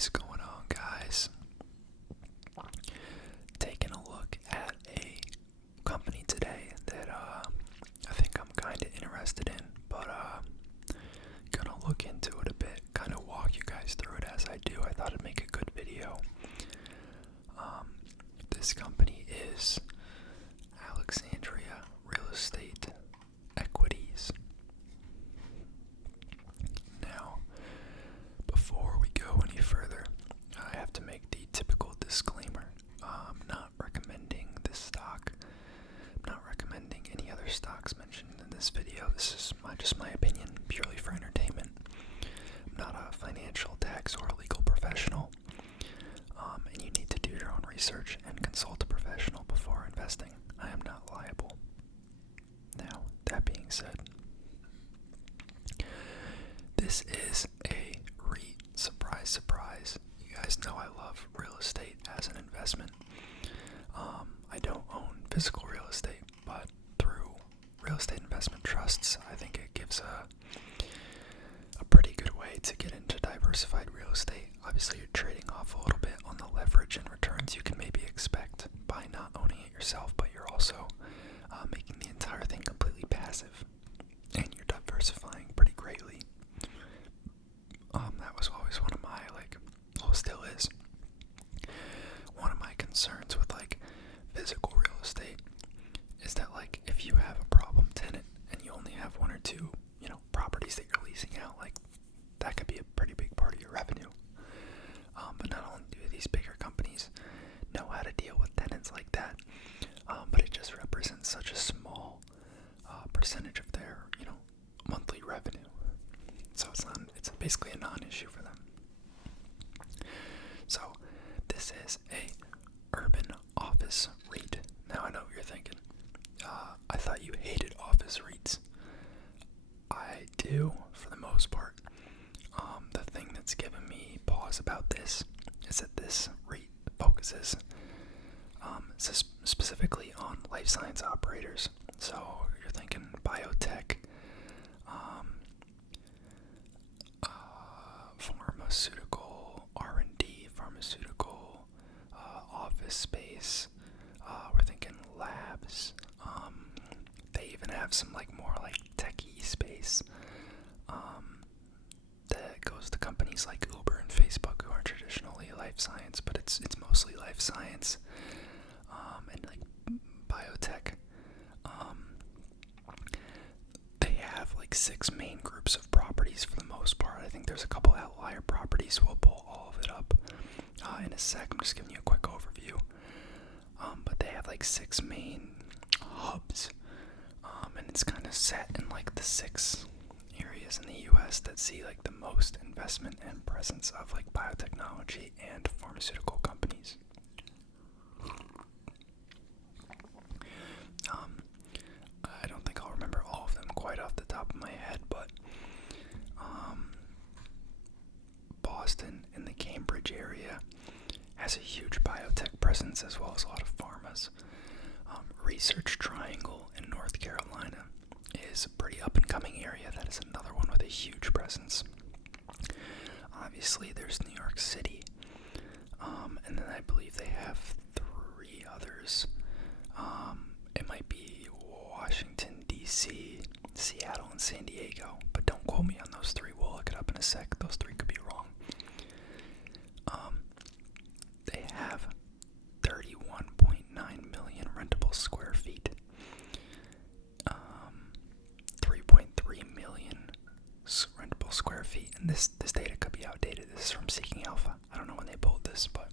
is going on, guys? Taking a look at a company today that I think I'm kind of interested in, but gonna look into it a bit, kind of walk you guys through it as I do. I thought it'd make a good video. This company is Alexandria Real Estate Equities. Now, before we go any further, I have to make the typical disclaimer. I'm not recommending this stock. I'm not recommending any other stocks mentioned in this video. This is just my opinion, purely for entertainment. I'm not a financial, tax, or legal professional. And you need to do your own research and consult a professional before investing. I am not liable. Now, that being said, this is a REIT. Surprise, surprise. You guys know I love real estate as an investment. I don't own physical real estate, but through real estate investment trusts, I think it gives a pretty good way to get into diversified real estate. Obviously, you're trading off a little bit on the leverage and returns you can maybe expect by not owning it yourself, but you're also making the entire thing completely passive, and you're diversifying pretty greatly. That was always one of my, still is, one of my concerns with, physical real estate is that, if you have a problem tenant and you only have one or two, properties that you're leasing out, that could be a pretty big part of your revenue. But not only do these bigger companies know how to deal with tenants like that, but it just represents such a small percentage of their, monthly revenue. So it's basically a non-issue for them. So this is a urban office REIT. Now I know what you're thinking. I thought you hated office REITs. I do, for the most part. The thing that's given me pause about this is that this REIT focuses specifically on life science operators. So you're thinking biotech, pharmaceutical, R&D, pharmaceutical, office space. We're thinking labs. They even have some more techie space. That goes to companies like Uber and Facebook, who aren't traditionally life science, but it's mostly life science, and biotech. They have 6 main groups of properties for the most part. I think there's a couple outlier properties. We'll pull all of it up in a sec. I'm just giving you a quick overview. But they have 6 main hubs, and it's kind of set in the 6 areas in the U.S. that see the most investment and presence of biotechnology and pharmaceutical companies. I don't think I'll remember all of them quite off the top of my head, but Boston and the Cambridge area has a huge biotech presence, as well as a lot of pharmas. Research Triangle in North Carolina is a pretty up-and-coming area. That is another one with a huge presence. Obviously, there's New York City, and then I believe they have 3 others. It might be Washington, D.C., Seattle, and San Diego, but don't quote me on those 3. We'll look it up in a sec. Those 3 could be wrong. They have 31.9 million rentable square feet. 3.3 million rentable square feet, and this data could be outdated. This is from Seeking Alpha. I don't know when they pulled this, but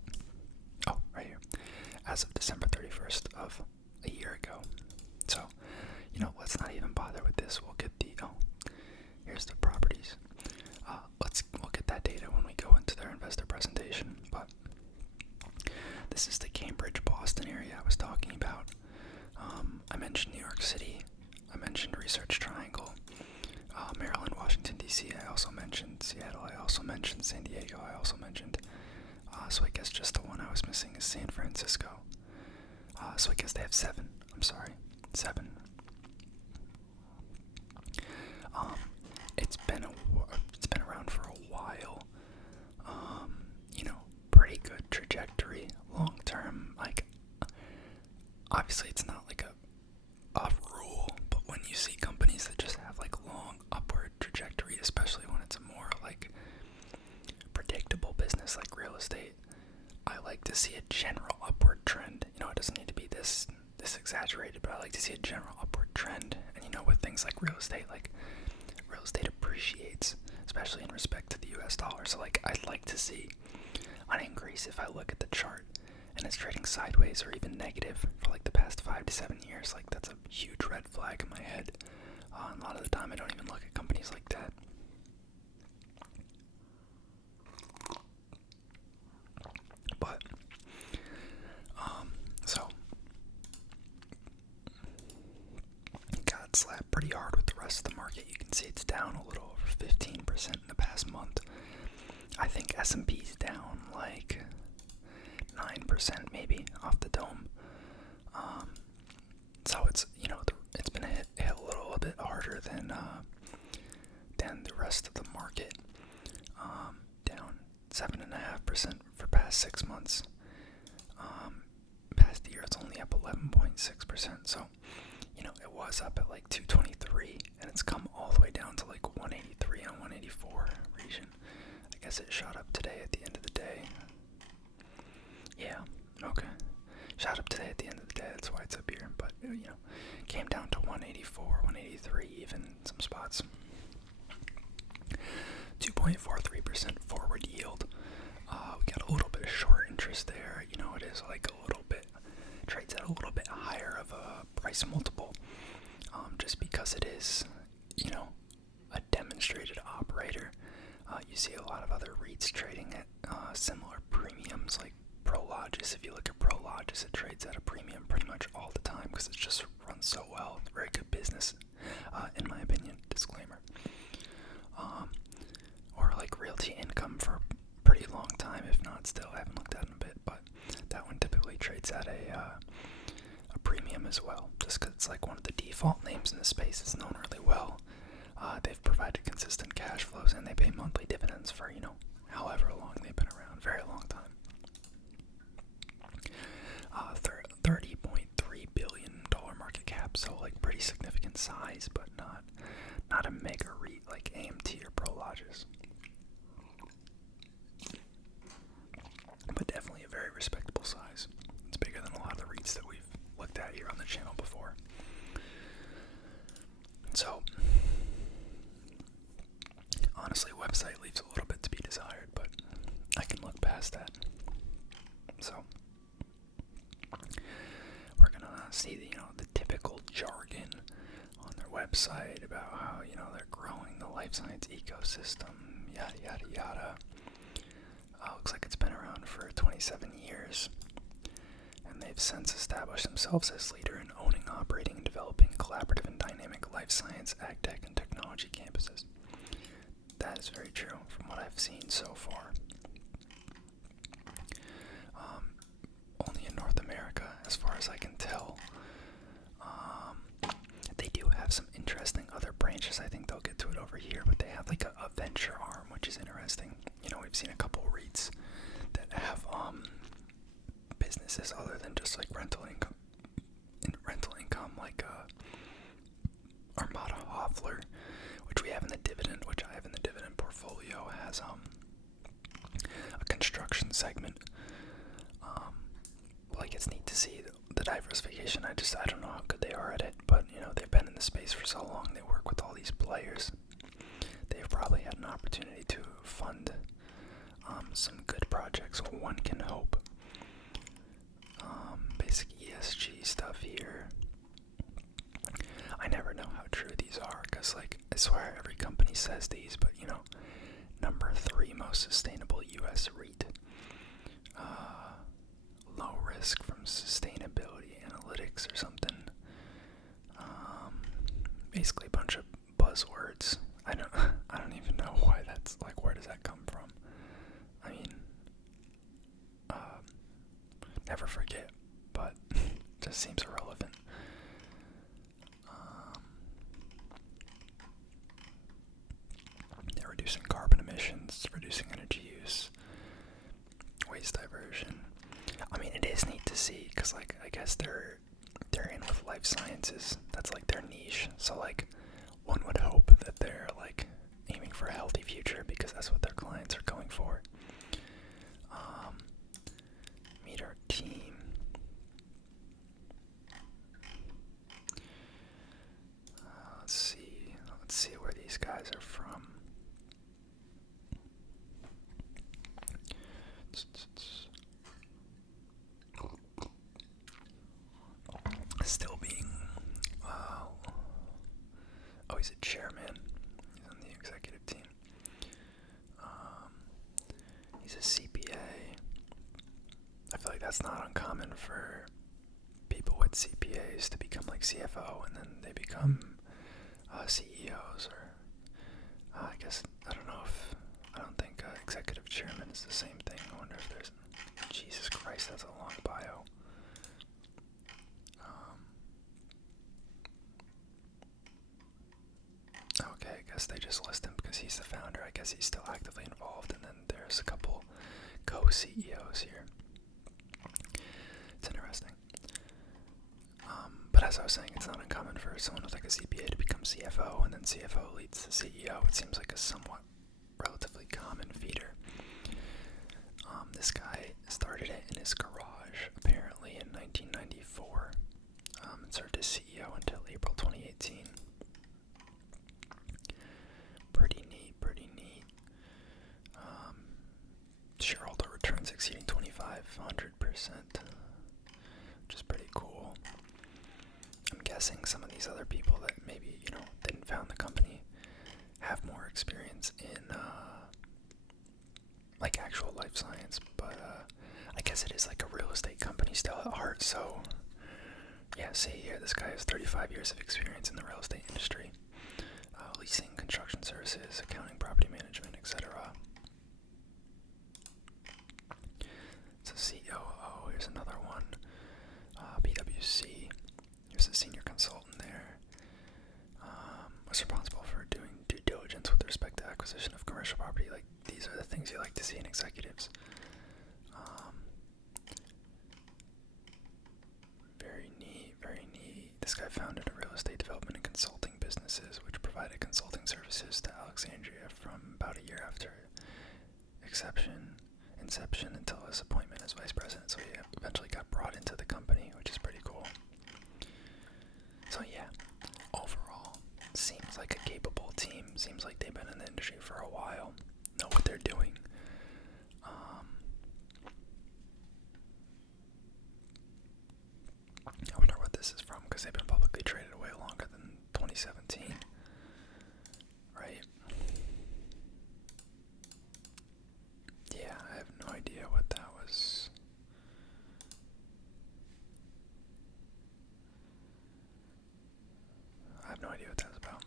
right here, as of December 31st of a year ago. So, let's not even bother with this. We'll get here's the properties. We'll get that data when we go into their investor presentation. But this is the Cambridge, Boston area I was talking about. I mentioned New York City. I mentioned Research Triangle. Maryland, Washington, D.C. I also mentioned Seattle. I also mentioned San Diego. I also mentioned, so I guess just the one I was missing is San Francisco. So I guess they have 7. I'm sorry, 7. It's been around for a while. is like real estate, I like to see a general upward trend. You know, it doesn't need to be this exaggerated, but I like to see a general upward trend. And you know, with things like real estate appreciates, especially in respect to the US dollar. So like, I'd like to see an increase if I look at the chart and it's trading sideways or even negative for like the past 5 to 7 years. Like, that's a huge red flag in my head. A lot of the time I don't even look at companies like that. But so got slapped pretty hard with the rest of the market. You can see it's down a little over 15% in the past month. I think S&P's down like 9% maybe off the dome. So it's, you know, it's been hit a little bit harder than the rest of the market. Down 7.5% for past 6 months. Past year it's only up 11.6%. So, you know, it was up at like 223, and it's come all the way down to like 183 and 184 region. I guess it shot up today at the end of the day. Yeah, okay. Shot up today at the end of the day, that's why it's up here. But, you know, came down to 184, 183 even in some spots. 2.43% forward yield. We got a little bit of short interest there. You know, it is like a little bit, trades at a little bit higher of a price multiple. Just because it is, you know, a demonstrated operator. You see a lot of other REITs trading at similar premiums, like Prologis. If you look at Prologis, it trades at a premium pretty much all the time because it just runs so well. It's a very good business, in my opinion. Disclaimer. Or like Realty Income for a pretty long time, if not still. I haven't looked at it in a bit, but that one typically trades at a premium as well, just because it's like one of the default names in the space. It's known really well. They've provided consistent cash flows, and they pay monthly dividends for, you know, however long they've been around. Very long time. $30.3 billion market cap, so like pretty significant size, but not a mega REIT like AMT or Prologis. But definitely a very respectable size. It's bigger than a lot of the REITs that we've looked at here on the channel before. So, honestly, website leaves a little bit to be desired, but I can look past that. So, we're gonna see the typical jargon on their website about how, they're growing the life science ecosystem, yada yada yada. Looks like it's been around for 27 years, and they've since established themselves as leader in owning, operating, and developing collaborative and dynamic life science, ag tech, and technology campuses. That is very true from what I've seen so far. Only in North America, as far as I can tell. They do have some interesting other branches. I think they'll get to it over here, but they have like a venture arm, which is interesting. We've seen a couple REITs that have businesses other than just like rental income, like Armada Hoffler, which we have in the dividend, which I have in the dividend portfolio, has a construction segment. Like, it's neat to see the diversification. I don't know how good they are at it, but they've been in the space for so long. They work with all these players. They've probably had an opportunity to fund some good projects, one can hope. Basic ESG stuff here. I never know how true these are, because I swear every company says these, but number 3 most sustainable US REIT. Low risk from sustainability analytics or something. Basically a bunch of buzzwords. I don't even know why that's like, where does that come from? I mean, never forget, but just seems irrelevant. They're reducing carbon emissions, reducing energy use, waste diversion. I mean, it is neat to see, because I guess they're in with life sciences. That's like their niche. So one would hope that they're aiming for a healthy future, because that's what their clients are going for. He's a CPA. I feel like that's not uncommon for people with CPAs to become like CFO and then they become CEOs or I guess, I don't think executive chairman is the same thing. I wonder if there's, Jesus Christ, that's a long bio. Okay, I guess they just list him because he's the founder. I guess he's still actively involved, and then there's a couple co-CEOs here. It's interesting. But as I was saying, it's not uncommon for someone with like a CPA to become CFO, and then CFO leads to CEO. It seems like a somewhat relatively common feature. This guy started it in his garage, apparently in 1994, and served as CEO until April 2018. Pretty neat. Shareholder returns exceeding 2,500%, which is pretty cool. I'm guessing some of these other people that maybe, didn't found the company have more experience in, like actual life science, but, I guess it is like a real estate company still at heart, so, yeah, see here, this guy has 35 years of experience in the real estate industry, leasing, construction services, accounting, property management, etc. So COO, here's another one, BWC. He was a senior consultant there. Was responsible for doing due diligence with respect to acquisition of commercial property. Like, these are the things you like to see in executives. Very neat. This guy founded a real estate development and consulting businesses, which provided consulting services to Alexandria from about a year after inception until his appointment as vice president. So he eventually got brought into the company, which is pretty cool. So yeah, overall, seems like a capable team. Seems like they've been in the industry for a while, know what they're doing. I wonder what this is from, because they've been publicly traded way longer than 2017, right? Yeah, I have no idea what that was. I have no idea what that's about.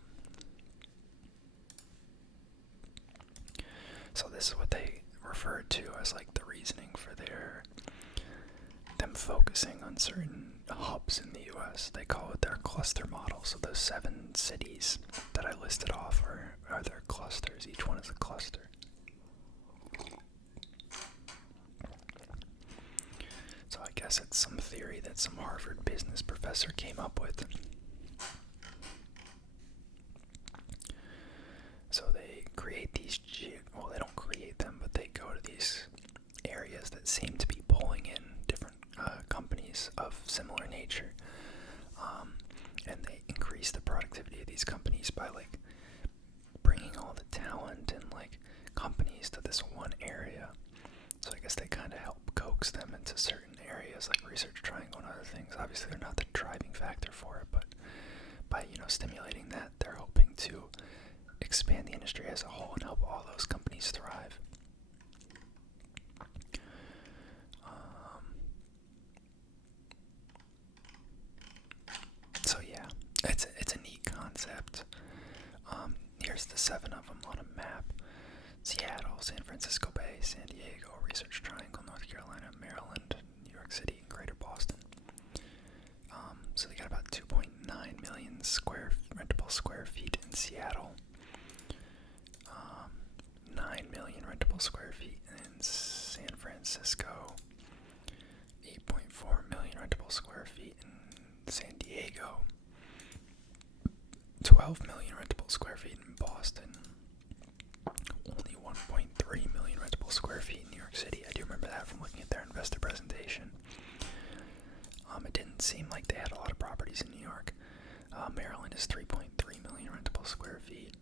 So this is what they refer to as like the reasoning for them focusing on certain hubs in the US. They call it their cluster model. So those 7 cities that I listed off are their clusters. Each one is a cluster. So I guess it's some theory that some Harvard business professor came up with. So they create these, they don't create them, but they go to these areas that seem to be pulling in different companies of similar nature. And they increase the productivity of these companies by like bringing all the talent and like companies to this one area. So I guess they kind of help coax them into certain areas like Research Triangle and other things. Obviously they're not the driving factor for it, but by stimulating that, they're hoping to expand the industry as a whole and help all those companies thrive. So yeah, it's a neat concept. Here's the 7 of them on a map: Seattle, San Francisco Bay, San Diego, Research Triangle, North Carolina, Maryland, New York City, and Greater Boston. So they got about 2.9 million rentable square feet in Seattle. 9 million rentable square feet in San Francisco. 8.4 million rentable square feet in San Diego. 12 million rentable square feet in Boston. Only 1.3 million rentable square feet in New York City. I do remember that from looking at their investor presentation. It didn't seem like they had a lot of properties in New York. Maryland is 3.3 million rentable square feet.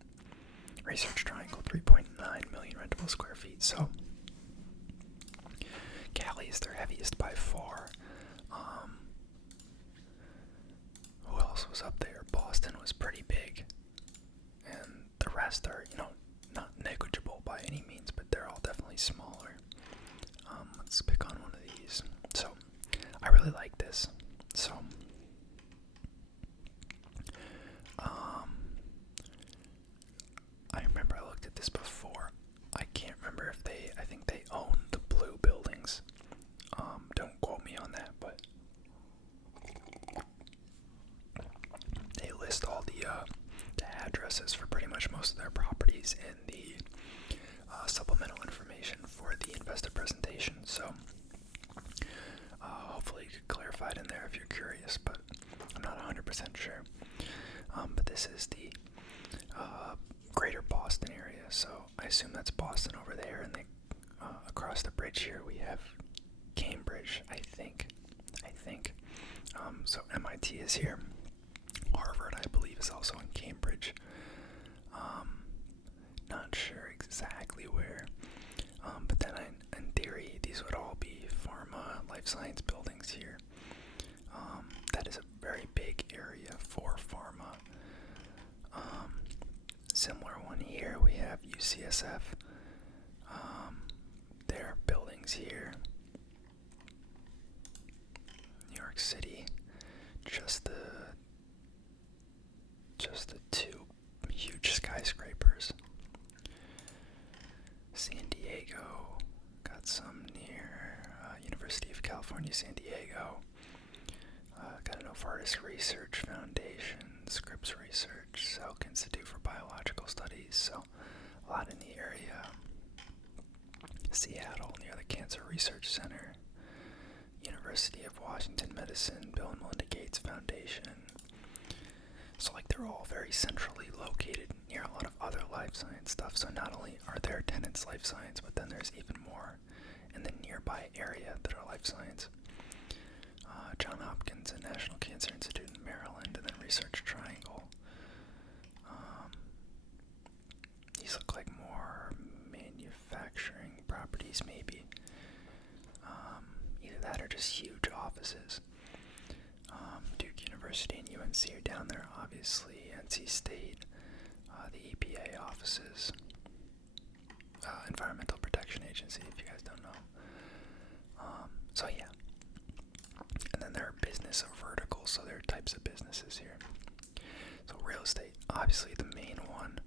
Research Triangle, 3.9 million rentable square feet. So Cali is their heaviest by far. Who else was up there? Boston was pretty big. And the rest are, not negligible by any means, but they're all definitely smaller. Let's pick on one of these. So, I really like this. So, I remember I looked at this before. I can't remember if I think they own the blue buildings. Don't quote me on that, but they list all the addresses for pretty much most of their properties in the supplemental information for the investor presentation. So hopefully you could clarify it in there if you're curious, but I'm not 100% sure. But this is the greater Boston area, so I assume that's Boston over there, and across the bridge here we have Cambridge, I think. So MIT is here. Harvard, I believe, is also in Cambridge. Not sure exactly where. But then in theory, these would all be pharma, life science buildings here. That is a very big area for pharma. Similar one here, we have UCSF. Their buildings here. New York City. Just the two huge skyscrapers. San Diego, got some near University of California, San Diego. Got an Novartis Research Foundation, Scripps Research, Salk Institute for Biological Studies, so a lot in the area. Seattle, near the Cancer Research Center. University of Washington Medicine, Bill and Melinda Gates Foundation. So they're all very centrally located near a lot of other life science stuff. So not only are there Tenants life science, but then there's even more in the nearby area that are life science. John Hopkins and National Cancer Institute in Maryland, and then Research Triangle. These look like more manufacturing properties, maybe. Either that or just huge offices. Duke University and UNC are down there, obviously. NC State, the EPA offices, Environmental Protection Agency, if you guys don't know. So yeah. And then there are business verticals, so there are types of businesses here. So real estate, obviously the main one,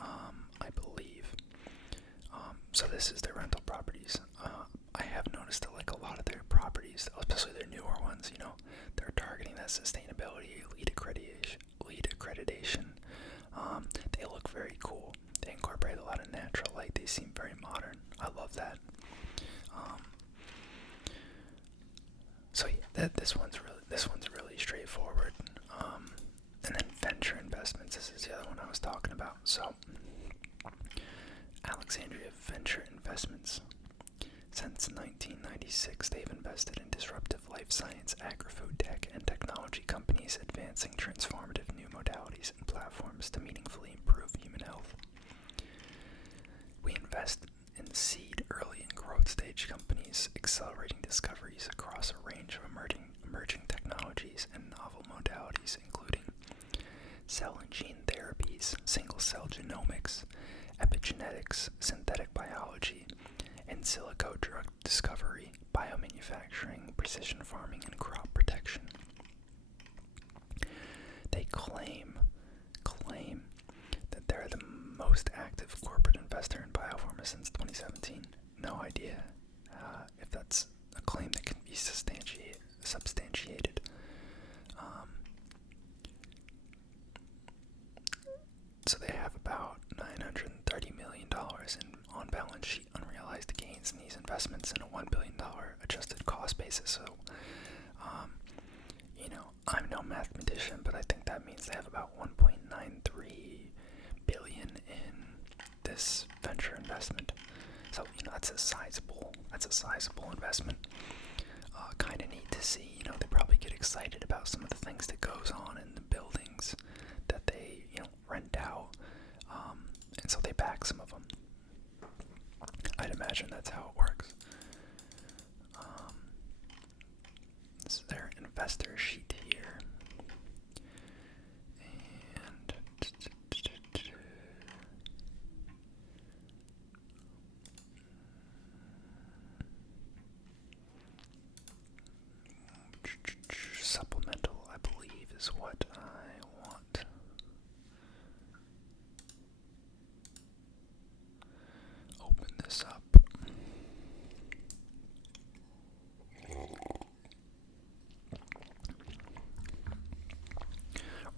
I believe. So this is their rental properties. I have noticed that a lot of their properties, especially their newer ones, they're targeting that sustainability, LEED accreditation. They look very cool. They incorporate a lot of natural light. They seem very modern. I love that. So yeah, this one's really straightforward. And then venture investments. This is the other one I was talking about. So Alexandria Venture Investments. Since 1996, they've invested in disruptive life science, agri-food tech, and technology companies advancing transformative new modalities and platforms to meaningfully improve human health. We invest in seed, early, and growth stage companies, accelerating discoveries across a range of emerging technologies and novel modalities, including cell and gene therapies, single-cell genomics, epigenetics, synthetic biology, in silico drug discovery, biomanufacturing, precision farming, and crop protection. They claim that they're the most active corporate investor in biopharma since 2017. No idea if that's a claim that can be substantiated. So they have about $930 million in on-balance sheet unrealized gains in these investments and a $1 billion adjusted cost basis. So, I'm no mathematician, but I think that means they have about $1.93 billion in this venture investment. So, that's a sizable investment. Kind of neat to see. They probably get excited about some of the things that goes on in the buildings that they, rent out. And so they back some of them. I'd imagine that's how it works. This is their investor sheet here. And is what I want. Open this up.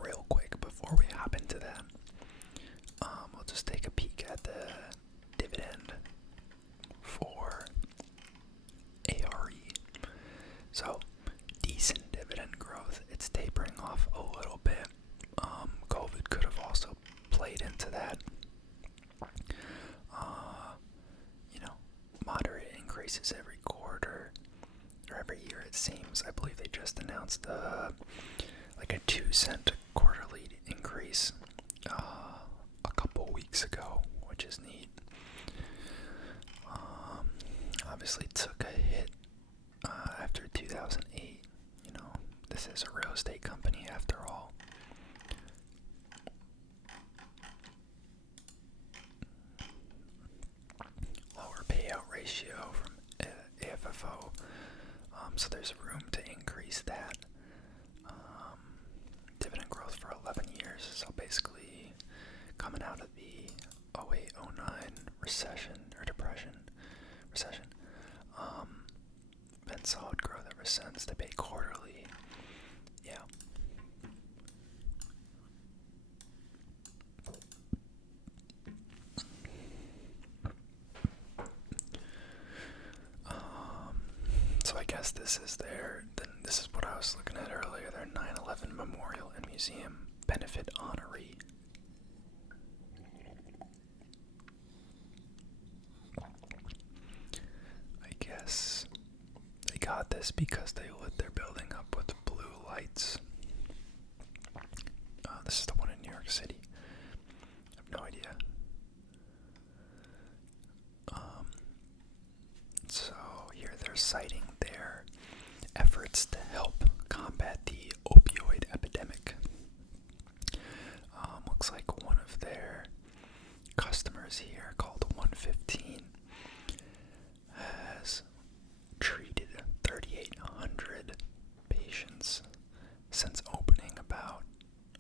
Real quick before we hop into that, we'll just take a peek at the dividend for ARE. So, decent dividend growth. It's tapering off a little bit. COVID could have also played into that. Moderate increases every quarter, or every year it seems. I believe they just announced like a 2-cent quarterly increase a couple weeks ago, which is neat. Obviously took a hit after 2008. This is a real estate company after all. Lower payout ratio from AFFO, so there's room to increase that. Dividend growth for 11 years, so basically coming out of the 08-09 recession. Been solid growth ever since. They pay quarterly. Yeah. So I guess this is what I was looking at earlier, their 9/11 Memorial and Museum Benefit Honoree. I guess they got this because they lit their building up with blue lights. This is the one in New York City. I have no idea. So here they're citing their efforts to help combat the opioid epidemic. Looks like one of their customers here, called 115, has treated 3,800 patients since opening about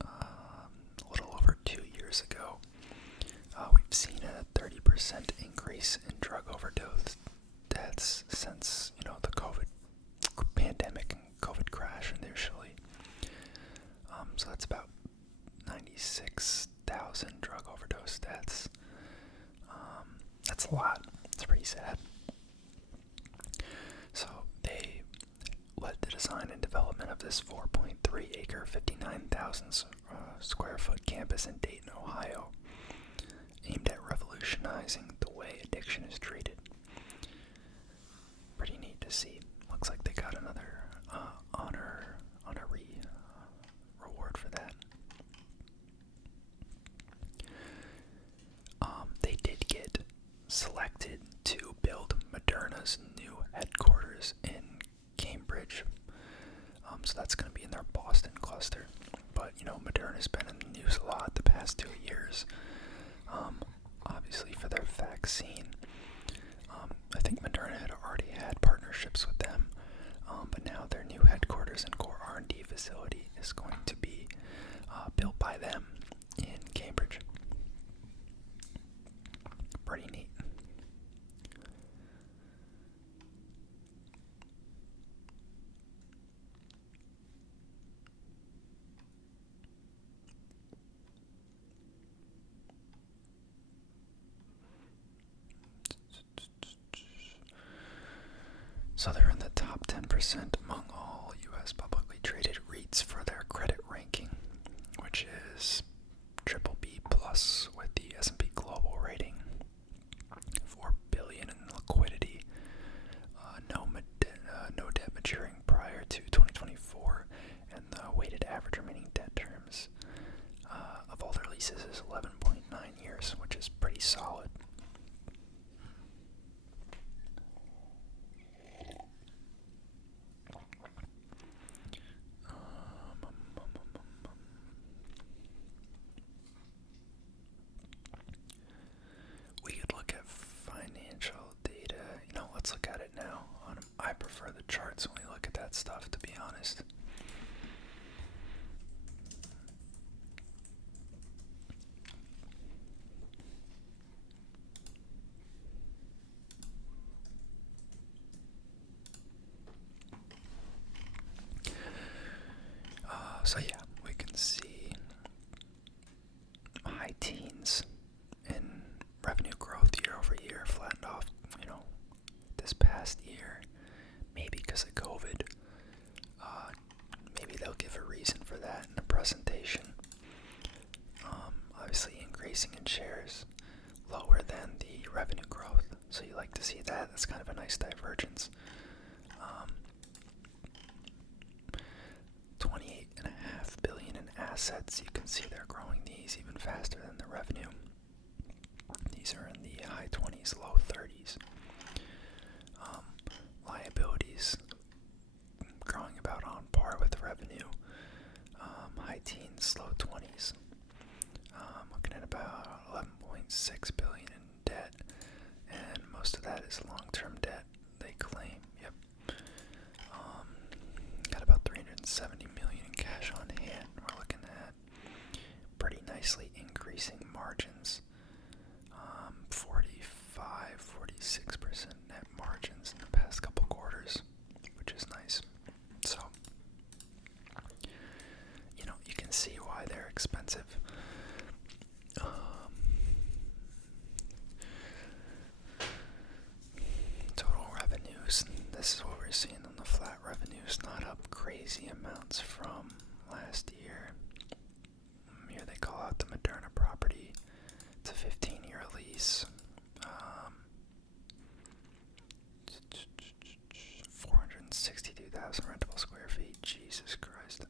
a little over 2 years ago. We've seen a 30% increase in drug overdose deaths since, the COVID pandemic and COVID crash initially. So that's about 96,000 drug overdose deaths. That's a lot. It's pretty sad. So they led the design and development of this 4.3-acre, 59,000 square foot campus in Dayton, Ohio, aimed at revolutionizing the way addiction is treated. Pretty neat to see. Looks like they got another honorary reward for that. They did get selected to build Moderna's new headquarters in Cambridge. So that's going to be in their Boston cluster. But, Moderna's been in the news a lot the past 2 years. Obviously for their vaccine. I think Moderna had already had partnerships with them. But now their new headquarters and core R&D facility is going to be built by them in Cambridge. Pretty neat. So they're in the top 10% among all U.S. publicly traded REITs for their credit ranking, which is BBB plus with the S&P Global rating, $4 billion in liquidity, no debt maturing prior to 2024, and the weighted average remaining debt terms of all their leases is 11.9 years, which is pretty solid. We could look at financial data. Let's look at it now. I prefer the charts when we look at that stuff, to be honest. increasing in shares, lower than the revenue growth. So you like to see that. That's kind of a nice divergence. 28.5 billion in assets. You can see they're growing these even faster than the revenue. These are in the high 20s, low 30s. Liabilities growing about on par with revenue. High teens, low 20s. Looking at about 11.6 billion in debt, and most of that is long-term debt, they claim. Yep. Got about 370 million in cash on hand. We're looking at pretty nicely increasing margins. 46% net margins in the past couple quarters, which is nice. So, you can see why they're expensive. Total revenues. This is what we're seeing on the flat revenues, not up crazy amounts from last year. Here they call out the Moderna property. It's a 15-year lease. 462,000 rentable square feet. Jesus Christ.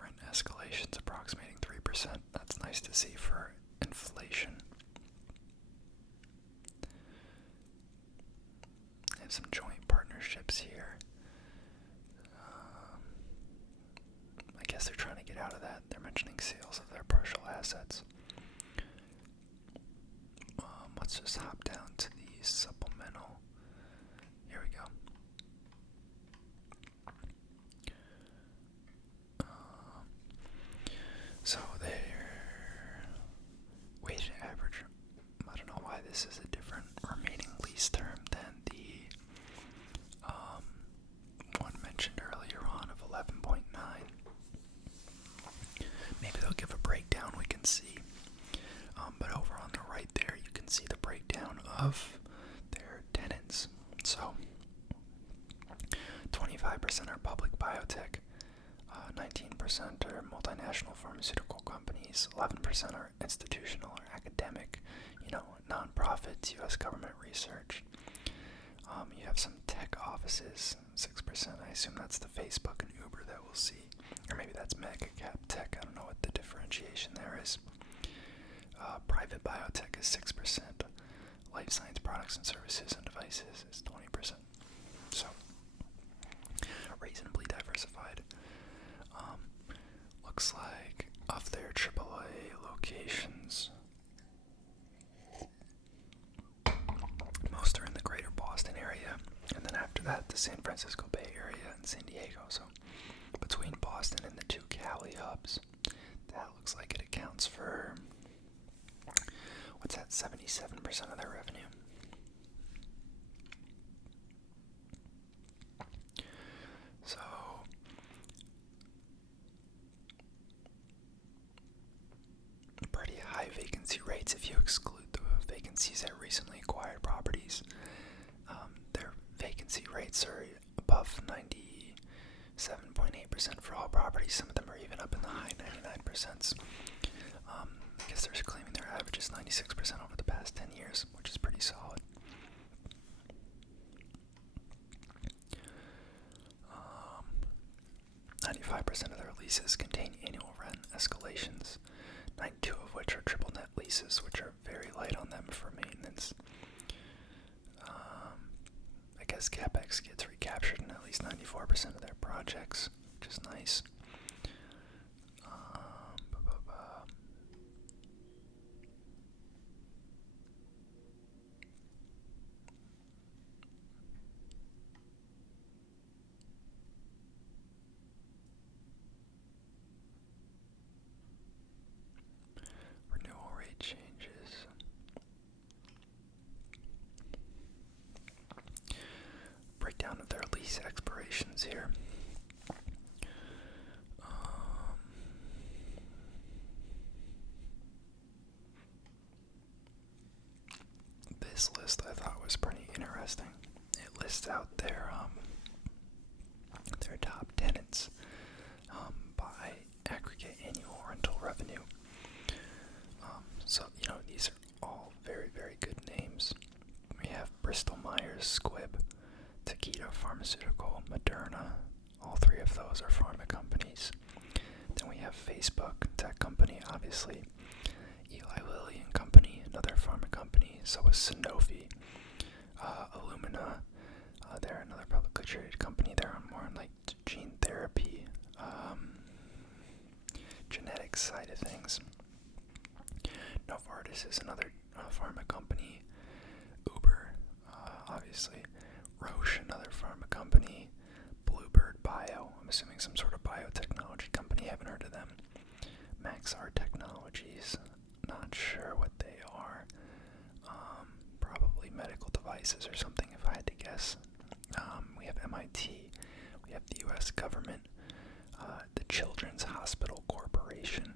Rent escalations approximating 3%. That's nice to see for inflation. They have some joint partnerships here. I guess they're trying to get out of that. They're mentioning sales of their partial assets. Let's just hop down to the supplemental. Here we go. So their weighted average, I don't know why this is a different remaining lease term than the one mentioned earlier on of 11.9. Maybe they'll give a breakdown we can see. But over on the right there, you can see the breakdown of their tenants. So 25% are public biotech, 19% are multinational pharmaceutical companies, 11% are institutional or academic, nonprofits, U.S. government research. You have some tech offices, 6%. I assume that's the Facebook and Uber that we'll see. Or maybe that's mega cap tech. I don't know what the differentiation there is. Private biotech is 6%. Life science products and services and devices is 20%. So, reasonably diversified. Looks like of their AAA locations, most are in the greater Boston area, and then after that, the San Francisco Bay Area and San Diego. So, between Boston and the two Cali hubs, that looks like it accounts for, 77% of their revenue. So, pretty high vacancy rates if you exclude the vacancies at recently acquired properties. Their vacancy rates are above 97.8% for all properties. Some of them are even up in the high 99%. I guess they're claiming their average is 96% over the past 10 years, which is pretty solid. 95% of their leases contain annual rent escalations, 92 of which are triple net leases, which are very light on them for maintenance. I guess CapEx gets recaptured in at least 94% of their projects, which is nice. Renewal rate changes. Breakdown of their lease expirations here. Pharmaceutical, Moderna. All three of those are pharma companies. Then we have Facebook, tech company, obviously. Eli Lilly and Company, another pharma company. So is Sanofi. Illumina, they're another publicly traded company. They're more on like gene therapy, genetics side of things. Novartis is another pharma company. Uber, obviously. Roche, another pharma company. Bluebird Bio, I'm assuming some sort of biotechnology company. I haven't heard of them. Maxar Technologies, not sure what they are. Probably medical devices or something if I had to guess. We have MIT, we have the US government, the Children's Hospital Corporation,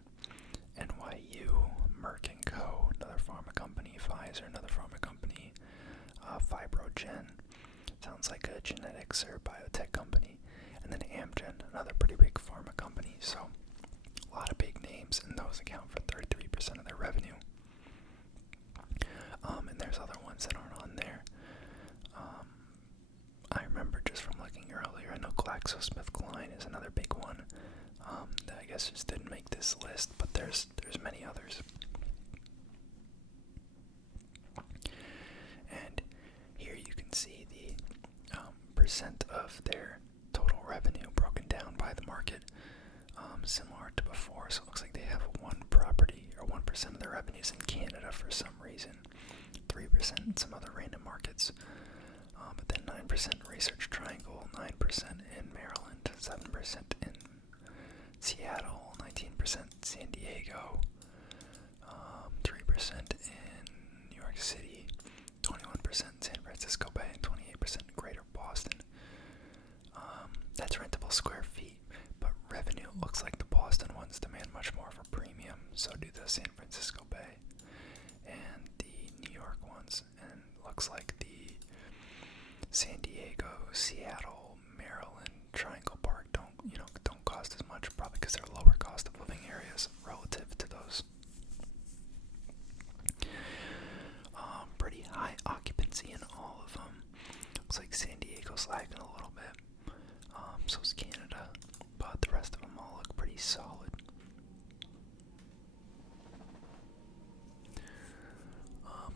NYU, Merck & Co., another pharma company, Pfizer, another pharma company, Fibrogen, sounds like a genetics or biotech company, and then Amgen, another pretty big pharma company. So a lot of big names, and those account for 33% of their revenue. And there's other ones that aren't on there. I remember just from looking earlier, I know GlaxoSmithKline is another big one that I guess just didn't make this list, but there's many others. And here you can see the percent of their total revenue broken down by the market, similar to before. So it looks like they have one property, or 1% of their revenues in Canada for some reason, 3% in some other random markets, but then 9% Research Triangle, 9% in Maryland, 7% in Seattle, 19% San Diego, 3% in New York City, 21% San Francisco Bay, and 28% Greater Boston. That's rentable square feet, but revenue looks like the Boston ones demand much more of a premium, so do the San Francisco Bay and the New York ones, and looks like the San Diego, Seattle, Maryland, Triangle Park don't cost as much, probably because they're lower cost of living areas relative to those. Pretty high occupancy in all of them. Looks like San Diego's lagging a little bit. So's Canada, but the rest of them all look pretty solid.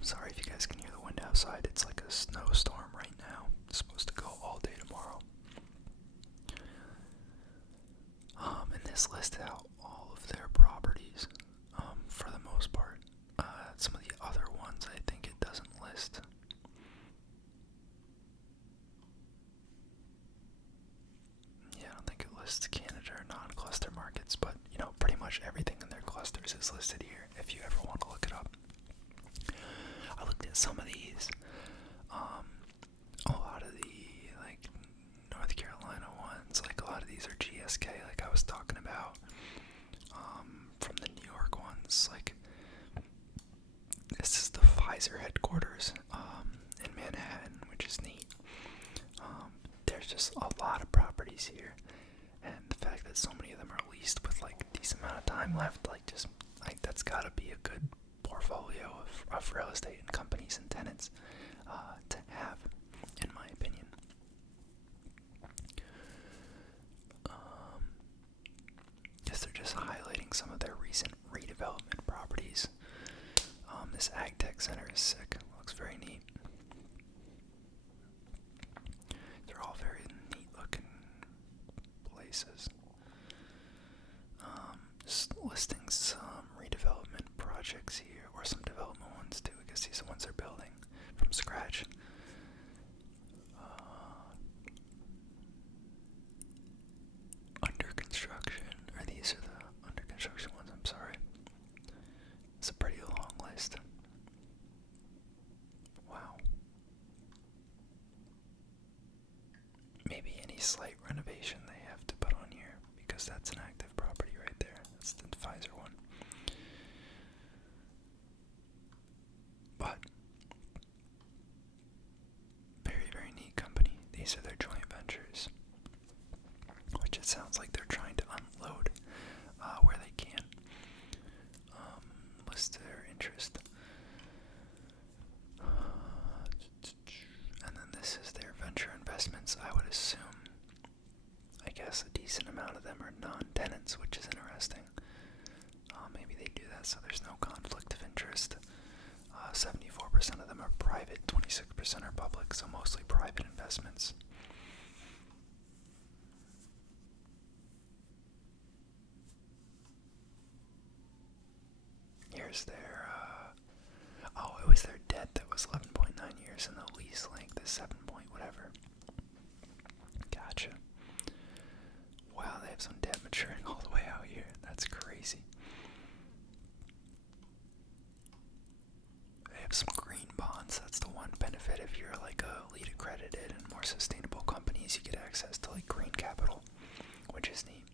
Sorry if you guys can hear the wind outside. It's like a snowstorm right now. It's supposed to go all day tomorrow. And this lists out all of their properties, for the most part. Some of the other ones I think it doesn't list. Yeah, I don't think it lists Canada or non-cluster markets, but pretty much everything in their clusters is listed here if you ever want to look it up. I looked at some of these. A lot of the North Carolina ones, a lot of these are GSK, like I was talking about. From the New York ones, this is the Pfizer headquarters in Manhattan, which is neat. There's just a lot of properties here, and the fact that so many of them are leased with a decent amount of time left, that's gotta be a good portfolio of real estate and companies and tenants to have, in my opinion. Guess they're just highlighting some of their recent redevelopment properties. This Ag Tech Center is sick. Looks very neat. They're all very neat looking places. Just listing some redevelopment projects here, or some development ones too. I guess these are the ones they're building from scratch. Under construction, or these are the under construction ones, I'm sorry. It's a pretty long list. Wow. Maybe any slight renovation they have to put on here, because that's an active property right there. That's the Pfizer one. But very, very neat company. These are their joint ventures, which it sounds like they're trying to unload where they can. List their interest. And then this is their venture investments. I would assume guess a decent amount of them are non-tenants, which is interesting. Maybe they do that so there's no conflict of interest. 74% of them are private, 26% are public, so mostly private investments. Here's their, it was their debt that was 11.9 years and the lease length is 7 point whatever. Gotcha. Wow, they have some debt maturing all the way out here. That's crazy. They have some green bonds. That's the one benefit. If you're like a LEED accredited and more sustainable companies, you get access to like green capital, which is neat.